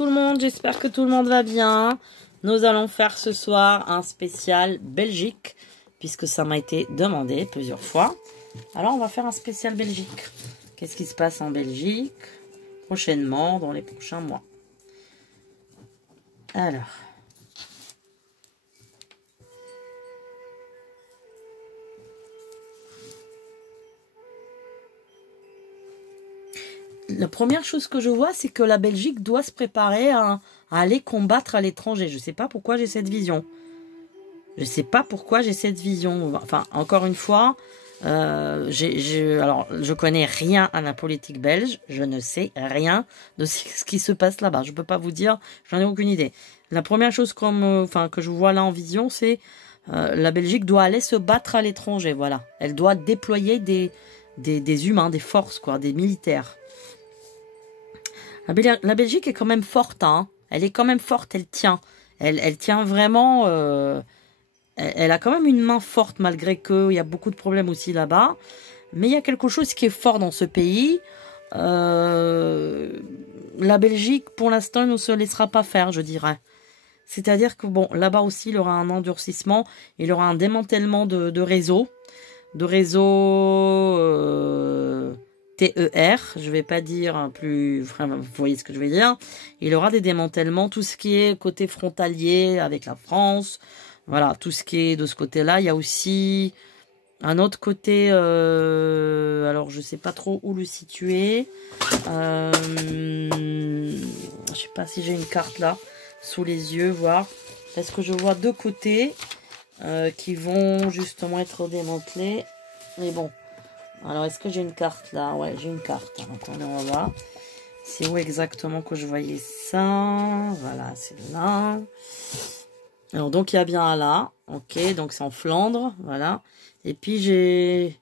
tout le monde, j'espère que tout le monde va bien. Nous allons faire ce soir un spécial Belgique, puisque ça m'a été demandé plusieurs fois. Alors on va faire un spécial Belgique. Qu'est-ce qui se passe en Belgique prochainement, dans les prochains mois? Alors... La première chose que je vois, c'est que la Belgique doit se préparer à aller combattre à l'étranger. Je ne sais pas pourquoi j'ai cette vision. Je ne sais pas pourquoi j'ai cette vision. Enfin, encore une fois, alors, je connais rien à la politique belge. Je ne sais rien de ce qui se passe là-bas. Je ne peux pas vous dire, j'en ai aucune idée. La première chose que je vois là en vision, c'est la Belgique doit aller se battre à l'étranger. Voilà. Elle doit déployer des humains, des forces, quoi, des militaires. La Belgique est quand même forte, hein. Elle est quand même forte, elle tient. Elle tient vraiment... elle a quand même une main forte, malgré qu'il y a beaucoup de problèmes aussi là-bas. Mais il y a quelque chose qui est fort dans ce pays. La Belgique, pour l'instant, ne se laissera pas faire, je dirais. C'est-à-dire que, bon, là-bas aussi, il y aura un endurcissement. Il y aura un démantèlement de réseaux. De réseaux... TER, je vais pas dire plus, vraiment, vous voyez ce que je veux dire. Il y aura des démantèlements, tout ce qui est côté frontalier avec la France, voilà, tout ce qui est de ce côté-là. Il y a aussi un autre côté, alors je sais pas trop où le situer. Je sais pas si j'ai une carte là sous les yeux, voir. Est-ce que je vois deux côtés qui vont justement être démantelés, mais bon. Alors, est-ce que j'ai une carte là? Ouais, j'ai une carte. Attendez, on va voir. C'est où exactement que je voyais ça? Voilà, c'est là. Alors, donc, il y a bien là. Ok, donc c'est en Flandre. Voilà. Et puis, j'ai...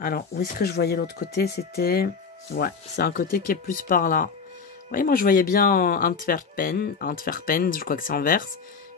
Alors, où est-ce que je voyais l'autre côté? C'était... Ouais, c'est un côté qui est plus par là. Vous voyez, moi, je voyais bien Antwerpen. Antwerpen, je crois que c'est Anvers.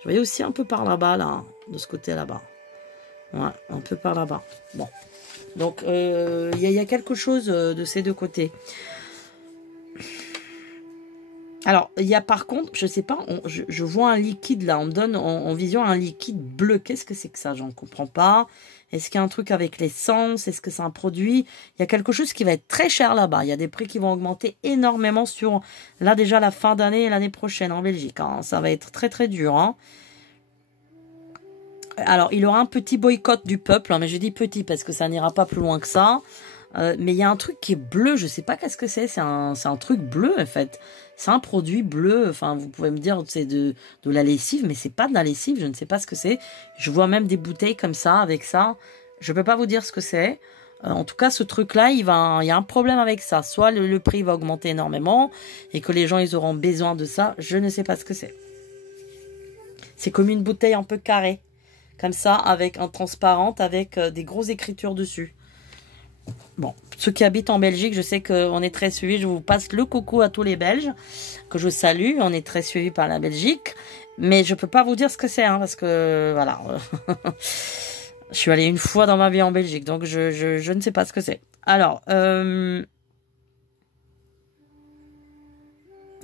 Je voyais aussi un peu par là-bas, là. De ce côté là-bas. Ouais, un peu par là-bas. Bon. Donc, il y a quelque chose de ces deux côtés. Alors, il y a par contre, je sais pas, je vois un liquide là, on me donne en vision un liquide bleu. Qu'est-ce que c'est que ça? J'en comprends pas. Est-ce qu'il y a un truc avec l'essence? Est-ce que c'est un produit? Il y a quelque chose qui va être très cher là-bas. Il y a des prix qui vont augmenter énormément sur, là déjà, la fin d'année et l'année prochaine en Belgique. Hein. Ça va être très très dur, hein. Alors, il y aura un petit boycott du peuple, hein, mais je dis petit parce que ça n'ira pas plus loin que ça. Mais il y a un truc qui est bleu, je sais pas qu'est-ce que c'est un truc bleu en fait. C'est un produit bleu, enfin vous pouvez me dire c'est de la lessive, mais c'est pas de la lessive, je ne sais pas ce que c'est. Je vois même des bouteilles comme ça, avec ça. Je peux pas vous dire ce que c'est. En tout cas, ce truc-là, il y a un problème avec ça. Soit le prix va augmenter énormément et que les gens ils auront besoin de ça, je ne sais pas ce que c'est. C'est comme une bouteille un peu carrée. Comme ça, avec un transparente, avec des grosses écritures dessus. Bon, ceux qui habitent en Belgique, je sais qu'on est très suivis. Je vous passe le coucou à tous les Belges, que je salue. On est très suivis par la Belgique. Mais je peux pas vous dire ce que c'est, hein, parce que, voilà. Je suis allée une fois dans ma vie en Belgique, donc je ne sais pas ce que c'est. Alors,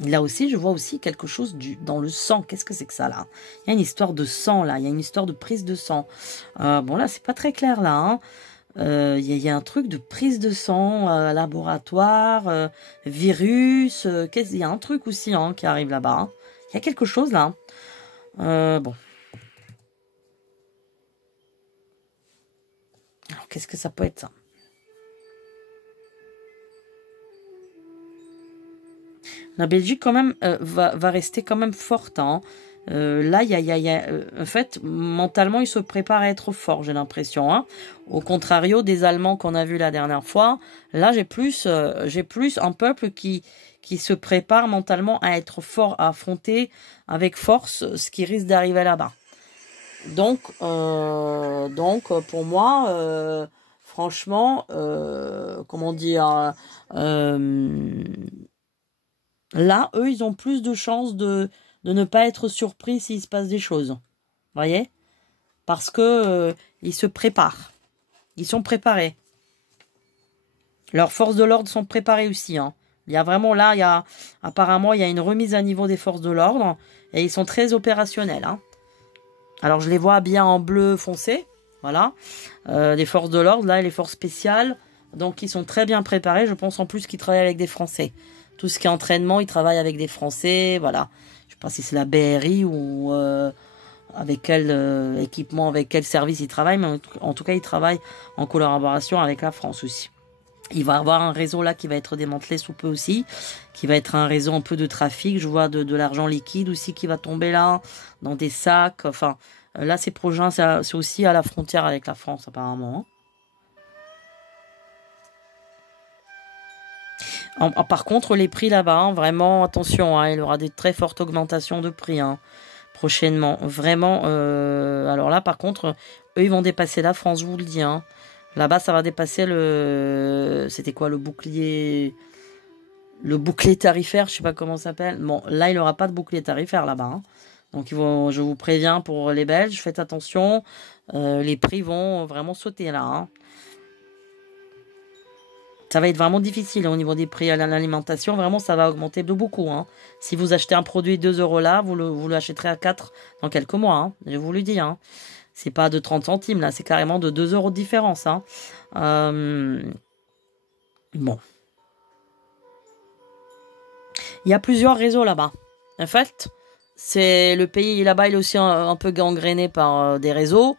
là aussi, je vois aussi quelque chose dans le sang. Qu'est-ce que c'est que ça, là? Il y a une histoire de sang, là. Il y a une histoire de prise de sang. Bon, là, c'est pas très clair, là. Hein. Il y a un truc de prise de sang, laboratoire, virus. Il y a un truc aussi hein, qui arrive là-bas. Hein. Il y a quelque chose, là. Bon. Alors, qu'est-ce que ça peut être, ça? La Belgique, quand même, va rester quand même forte. Hein. Là, en fait, mentalement, ils se préparent à être forts, j'ai l'impression. Hein. Au contrario des Allemands qu'on a vus la dernière fois, là, j'ai plus un peuple qui se prépare mentalement à être fort, à affronter avec force ce qui risque d'arriver là-bas. Donc, pour moi, franchement, comment dire... là, eux, ils ont plus de chances de ne pas être surpris s'il se passe des choses. Vous voyez? Parce que ils se préparent. Ils sont préparés. Leurs forces de l'ordre sont préparées aussi. Hein. Il y a vraiment là, apparemment, il y a une remise à niveau des forces de l'ordre. Et ils sont très opérationnels. Hein. Alors, je les vois bien en bleu foncé. Voilà. Les forces de l'ordre, là, et les forces spéciales. Donc, ils sont très bien préparés. Je pense en plus qu'ils travaillent avec des Français. Tout ce qui est entraînement, ils travaillent avec des Français. Voilà. Je ne sais pas si c'est la BRI ou avec quel équipement, avec quel service ils travaillent. Mais en tout cas, ils travaillent en collaboration avec la France aussi. Il va y avoir un réseau là qui va être démantelé sous peu aussi, qui va être un réseau un peu de trafic. Je vois de l'argent liquide aussi qui va tomber là, dans des sacs. Enfin, là, ces projets, c'est aussi à la frontière avec la France apparemment. Par contre, les prix là-bas, hein, vraiment, attention, hein, il y aura des très fortes augmentations de prix hein, prochainement. Vraiment, alors là, par contre, eux, ils vont dépasser la France, je vous le dis. Hein. Là-bas, ça va dépasser c'était quoi, le bouclier tarifaire, je sais pas comment ça s'appelle. Bon, là, il n'y aura pas de bouclier tarifaire là-bas. Hein. Donc, je vous préviens pour les Belges, faites attention. Les prix vont vraiment sauter là. Hein. Ça va être vraiment difficile au niveau des prix à l'alimentation. Vraiment, ça va augmenter de beaucoup. Hein. Si vous achetez un produit 2 € là, vous l'achèterez à 4 dans quelques mois. Hein. Je vous le dis. Hein. C'est pas de 30 centimes, là. C'est carrément de 2 € de différence. Hein. Bon. Il y a plusieurs réseaux là-bas. En fait, le pays là-bas, il est aussi un peu gangréné par des réseaux.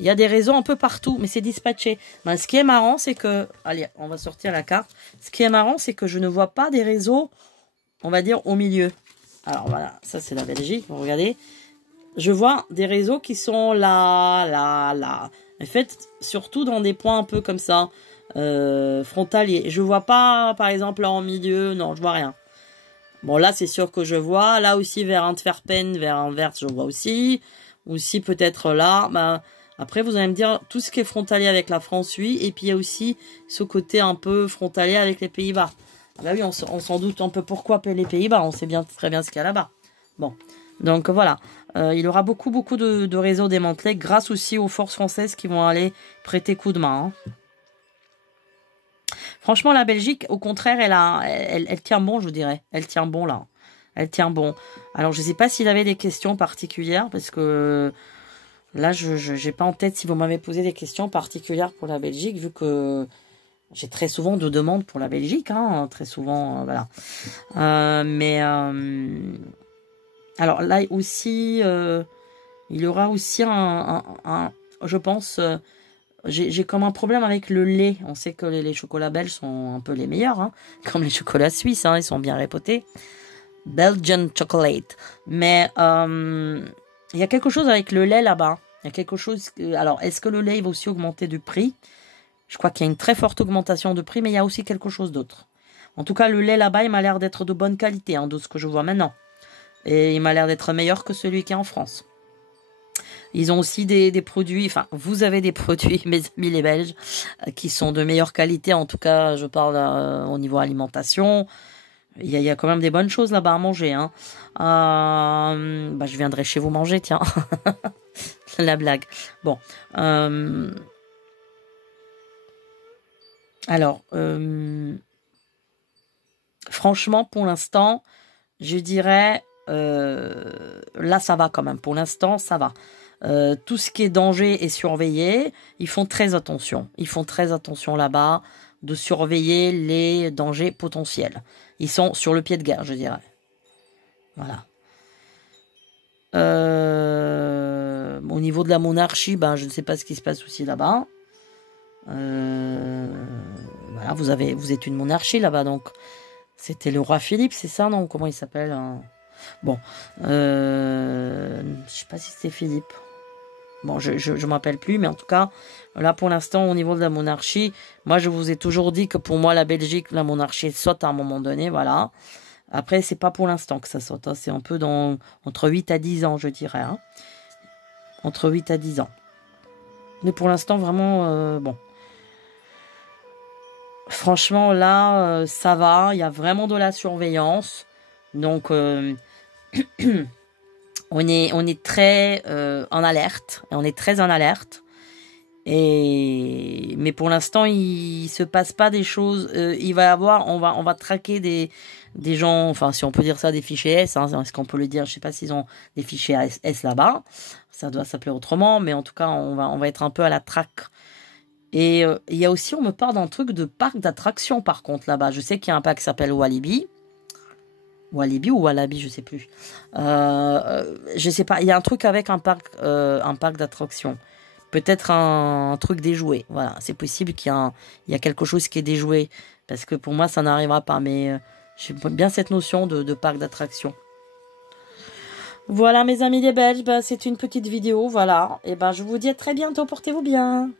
Il y a des réseaux un peu partout, mais c'est dispatché. Ben, ce qui est marrant, c'est que... Allez, on va sortir la carte. Ce qui est marrant, c'est que je ne vois pas des réseaux, on va dire, au milieu. Alors voilà, ça c'est la Belgique, vous regardez. Je vois des réseaux qui sont là. En fait, surtout dans des points un peu comme ça, frontaliers. Je vois pas, par exemple, là en milieu, non, je vois rien. Bon, là, c'est sûr que je vois. Là aussi, vers Antwerpen, vers Anvers, je vois aussi. Aussi, peut-être là. Ben, après, vous allez me dire, tout ce qui est frontalier avec la France, oui. Et puis, il y a aussi ce côté un peu frontalier avec les Pays-Bas. Ah bah oui, on s'en doute un peu pourquoi les Pays-Bas. On sait très bien ce qu'il y a là-bas. Bon, donc voilà. Il y aura beaucoup de réseaux démantelés grâce aussi aux forces françaises qui vont aller prêter coup de main. Hein. Franchement, la Belgique, au contraire, elle tient bon, je dirais. Elle tient bon, là. Elle tient bon. Alors, je ne sais pas s'il avait des questions particulières, parce que là, je n'ai pas en tête si vous m'avez posé des questions particulières pour la Belgique, vu que j'ai très souvent de demandes pour la Belgique. Hein, très souvent, voilà. Alors là aussi, il y aura aussi je pense, j'ai comme un problème avec le lait. On sait que les chocolats belges sont un peu les meilleurs, hein, comme les chocolats suisses, hein, ils sont bien réputés. Belgian chocolate. Mais il y a quelque chose avec le lait là-bas. Il y a quelque chose. Alors, est-ce que le lait il va aussi augmenter du prix? Je crois qu'il y a une très forte augmentation de prix, mais il y a aussi quelque chose d'autre. En tout cas, le lait là-bas, il m'a l'air d'être de bonne qualité, hein, de ce que je vois maintenant. Et il m'a l'air d'être meilleur que celui qui est en France. Ils ont aussi des produits, enfin, vous avez des produits, mes amis les Belges, qui sont de meilleure qualité. En tout cas, je parle au niveau alimentation. Il y a quand même des bonnes choses là-bas à manger. Hein. Je viendrai chez vous manger, tiens. La blague. Bon. Alors, franchement, pour l'instant, je dirais... là, ça va quand même. Pour l'instant, ça va. Tout ce qui est danger est surveillé. Ils font très attention. Ils font très attention là-bas de surveiller les dangers potentiels. Ils sont sur le pied de guerre, je dirais. Voilà. Au niveau de la monarchie, je ne sais pas ce qui se passe aussi là-bas. Voilà, vous êtes une monarchie là-bas, donc c'était le roi Philippe, c'est ça, non? Comment il s'appelle hein. Bon, je sais pas si c'était Philippe. Bon, je ne m'appelle plus, mais en tout cas, là pour l'instant, au niveau de la monarchie, moi je vous ai toujours dit que pour moi la Belgique, la monarchie saute à un moment donné, voilà. Après, c'est pas pour l'instant que ça saute, hein. C'est un peu entre 8 à 10 ans, je dirais. Hein. Entre 8 à 10 ans. Mais pour l'instant, vraiment, bon. Franchement, là, ça va, il y a vraiment de la surveillance. Donc... on est très en alerte. On est très en alerte. Mais pour l'instant, il se passe pas des choses. Il va y avoir, on va traquer des gens, enfin si on peut dire ça, des fichiers S. Hein, est-ce qu'on peut le dire? Je sais pas s'ils ont des fichiers S là-bas. Ça doit s'appeler autrement, mais en tout cas, on va être un peu à la traque. Et il y a aussi, on me parle d'un truc de parc d'attractions par contre là-bas. Je sais qu'il y a un parc qui s'appelle Walibi. Walibi ou Wallaby, je sais plus. Je sais pas. Il y a un truc avec un parc d'attractions. Peut-être un truc déjoué. Voilà, c'est possible qu'il y a quelque chose qui est déjoué. Parce que pour moi, ça n'arrivera pas. Mais j'aime bien cette notion de parc d'attractions. Voilà, mes amis les Belges, c'est une petite vidéo. Voilà. Et je vous dis à très bientôt. Portez-vous bien.